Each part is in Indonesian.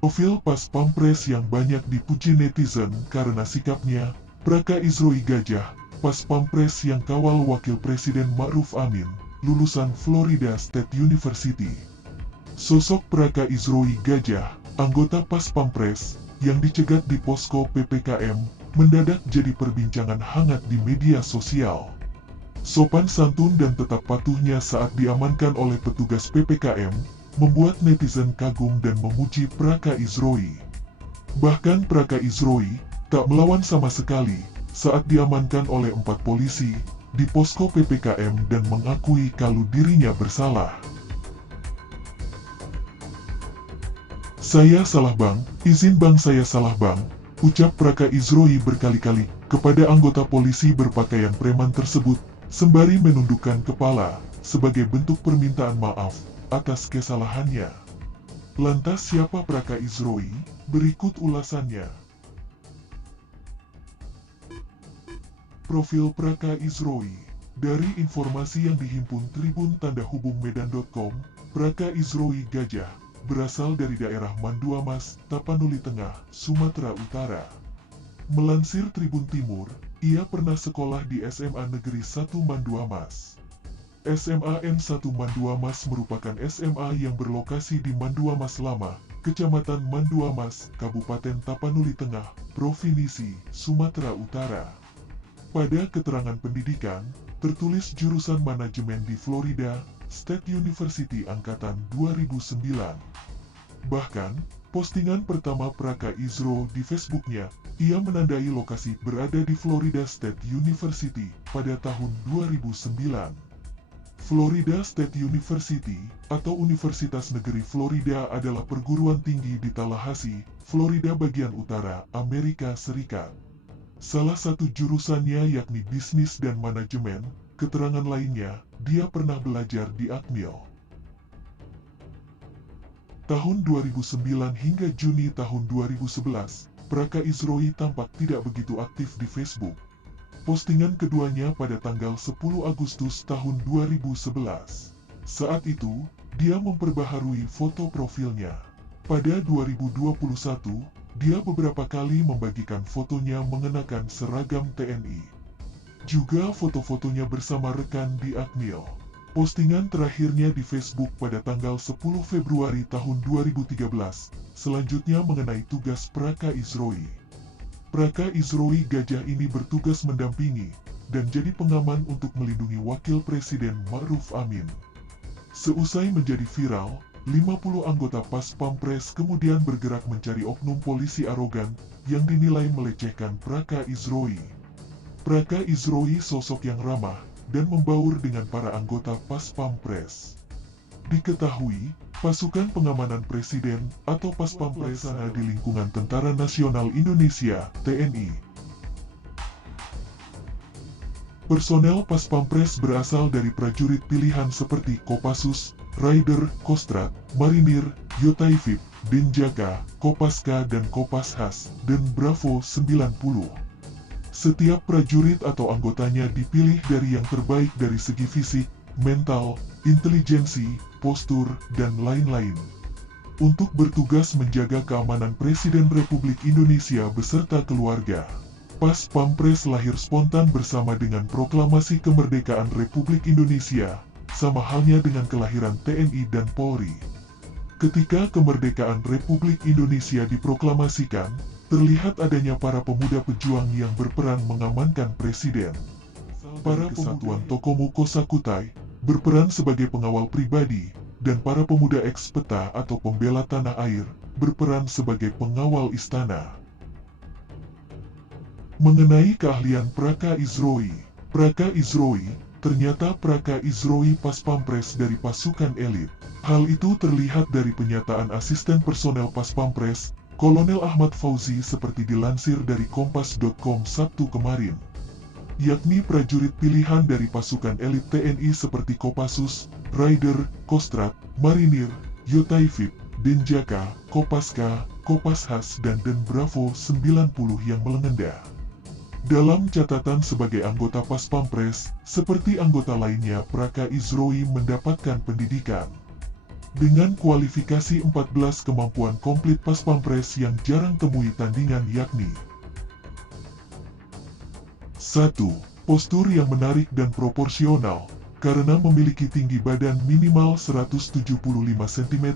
Profil Pas Pampres yang banyak dipuji netizen karena sikapnya, Praka Izroi Gajah, Pas Pampres yang kawal Wakil Presiden Ma'ruf Amin, lulusan Florida State University. Sosok Praka Izroi Gajah, anggota Pas Pampres, yang dicegat di posko PPKM, mendadak jadi perbincangan hangat di media sosial. Sopan santun dan tetap patuhnya saat diamankan oleh petugas PPKM, membuat netizen kagum dan memuji Praka Izroi. Bahkan Praka Izroi tak melawan sama sekali saat diamankan oleh 4 polisi di posko PPKM dan mengakui kalau dirinya bersalah. "Saya salah bang, izin bang saya salah bang," ucap Praka Izroi berkali-kali kepada anggota polisi berpakaian preman tersebut, sembari menundukkan kepala sebagai bentuk permintaan maaf atas kesalahannya. Lantas siapa Praka Izroi? Berikut ulasannya. Profil Praka Izroi. Dari informasi yang dihimpun Tribun Tanda Hubung Medan.com, Praka Izroi Gajah berasal dari daerah Manduamas, Tapanuli Tengah, Sumatera Utara. Melansir Tribun Timur, ia pernah sekolah di SMA Negeri 1 Manduamas. SMA N1 Manduamas merupakan SMA yang berlokasi di Manduamas Lama, Kecamatan Manduamas, Kabupaten Tapanuli Tengah, Provinsi Sumatera Utara. Pada keterangan pendidikan, tertulis jurusan manajemen di Florida State University angkatan 2009. Bahkan, postingan pertama Praka Izroi di Facebooknya, ia menandai lokasi berada di Florida State University pada tahun 2009. Florida State University, atau Universitas Negeri Florida adalah perguruan tinggi di Tallahassee, Florida bagian utara, Amerika Serikat. Salah satu jurusannya yakni bisnis dan manajemen. Keterangan lainnya, dia pernah belajar di Akmil. Tahun 2009 hingga Juni tahun 2011, Praka Izroi tampak tidak begitu aktif di Facebook. Postingan keduanya pada tanggal 10 Agustus tahun 2011. Saat itu, dia memperbaharui foto profilnya. Pada 2021, dia beberapa kali membagikan fotonya mengenakan seragam TNI. Juga foto-fotonya bersama rekan di Akmil. Postingan terakhirnya di Facebook pada tanggal 10 Februari tahun 2013, selanjutnya mengenai tugas Praka Izroi. Praka Izroi Gajah ini bertugas mendampingi dan jadi pengaman untuk melindungi Wakil Presiden Ma'ruf Amin. Seusai menjadi viral, 50 anggota Pas Pampres kemudian bergerak mencari oknum polisi arogan yang dinilai melecehkan Praka Izroi. Praka Izroi sosok yang ramah dan membaur dengan para anggota Pas Pampres. Diketahui, pasukan pengamanan presiden atau Pas Pampres sana di lingkungan Tentara Nasional Indonesia, TNI. Personel Pas Pampres berasal dari prajurit pilihan seperti Kopassus, Raider, Kostrat, Marinir, Yotaifib, Denjaka, Kopaska dan Kopashas, dan Bravo 90. Setiap prajurit atau anggotanya dipilih dari yang terbaik dari segi fisik, mental, intelijensi, postur, dan lain-lain. Untuk bertugas menjaga keamanan Presiden Republik Indonesia beserta keluarga. Pas Pampres lahir spontan bersama dengan proklamasi kemerdekaan Republik Indonesia, sama halnya dengan kelahiran TNI dan Polri. Ketika kemerdekaan Republik Indonesia diproklamasikan, terlihat adanya para pemuda pejuang yang berperan mengamankan Presiden. Para Kesatuan Tokomu Kosakutai berperan sebagai pengawal pribadi, dan para pemuda eks-peta atau pembela tanah air berperan sebagai pengawal istana. Mengenai keahlian Praka Izroi, ternyata Praka Izroi Pas Pampres dari pasukan elit. Hal itu terlihat dari penyataan asisten personel Pas Pampres, Kolonel Ahmad Fauzi seperti dilansir dari Kompas.com Sabtu kemarin. Yakni prajurit pilihan dari pasukan elit TNI seperti Kopassus, Raider, Kostrat, Marinir, Yotaifib, Denjaka, Kopaska, Kopashas dan Bravo 90 yang melengenda. Dalam catatan sebagai anggota Pas Pampres, seperti anggota lainnya, Praka Izroi mendapatkan pendidikan dengan kualifikasi 14 kemampuan komplit Pas Pampres yang jarang temui tandingan, yakni 1. Postur yang menarik dan proporsional, karena memiliki tinggi badan minimal 175 cm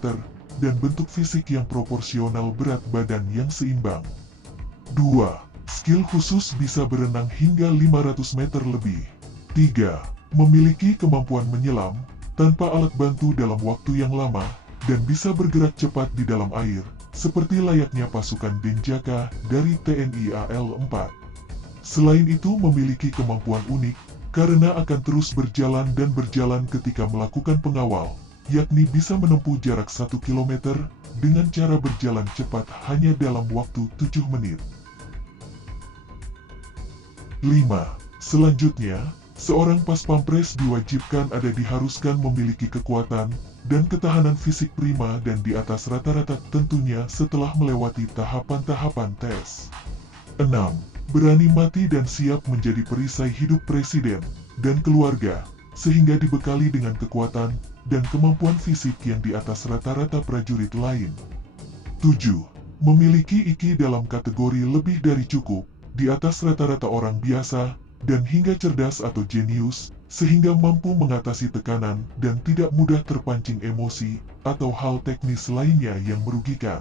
dan bentuk fisik yang proporsional berat badan yang seimbang. 2. Skill khusus bisa berenang hingga 500 meter lebih. 3. Memiliki kemampuan menyelam tanpa alat bantu dalam waktu yang lama, dan bisa bergerak cepat di dalam air, seperti layaknya pasukan Denjaka dari TNI AL 4. Selain itu memiliki kemampuan unik, karena akan terus berjalan dan berjalan ketika melakukan pengawal, yakni bisa menempuh jarak 1 km dengan cara berjalan cepat hanya dalam waktu 7 menit. 5. Selanjutnya, seorang Pas Pampres diharuskan memiliki kekuatan dan ketahanan fisik prima dan di atas rata-rata, tentunya setelah melewati tahapan-tahapan tes. 6. Berani mati dan siap menjadi perisai hidup presiden dan keluarga, sehingga dibekali dengan kekuatan dan kemampuan fisik yang di atas rata-rata prajurit lain. 7. Memiliki IQ dalam kategori lebih dari cukup, di atas rata-rata orang biasa, dan hingga cerdas atau jenius, sehingga mampu mengatasi tekanan dan tidak mudah terpancing emosi atau hal teknis lainnya yang merugikan.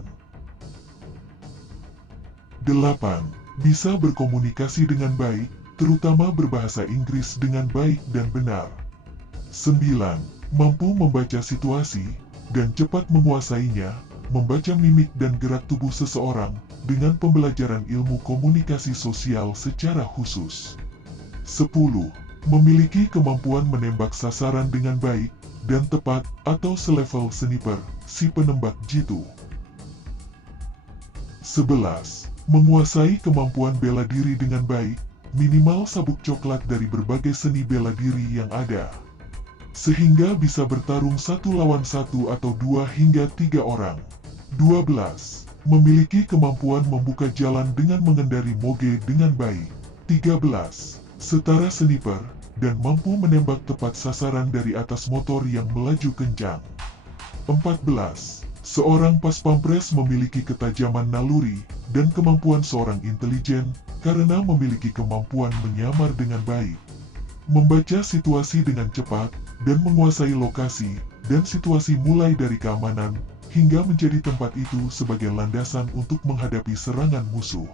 8. Bisa berkomunikasi dengan baik, terutama berbahasa Inggris dengan baik dan benar. 9. Mampu membaca situasi, dan cepat menguasainya, membaca mimik dan gerak tubuh seseorang, dengan pembelajaran ilmu komunikasi sosial secara khusus. 10. Memiliki kemampuan menembak sasaran dengan baik, dan tepat, atau selevel sniper, si penembak jitu. 11. Menguasai kemampuan bela diri dengan baik, minimal sabuk coklat dari berbagai seni bela diri yang ada, sehingga bisa bertarung 1 lawan 1 atau 2 hingga 3 orang. 12. Memiliki kemampuan membuka jalan dengan mengendari moge dengan baik. 13. Setara sniper, dan mampu menembak tepat sasaran dari atas motor yang melaju kencang. 14. Seorang Pas Pampres memiliki ketajaman naluri dan kemampuan seorang intelijen, karena memiliki kemampuan menyamar dengan baik, membaca situasi dengan cepat, dan menguasai lokasi dan situasi mulai dari keamanan, hingga menjadi tempat itu sebagai landasan untuk menghadapi serangan musuh.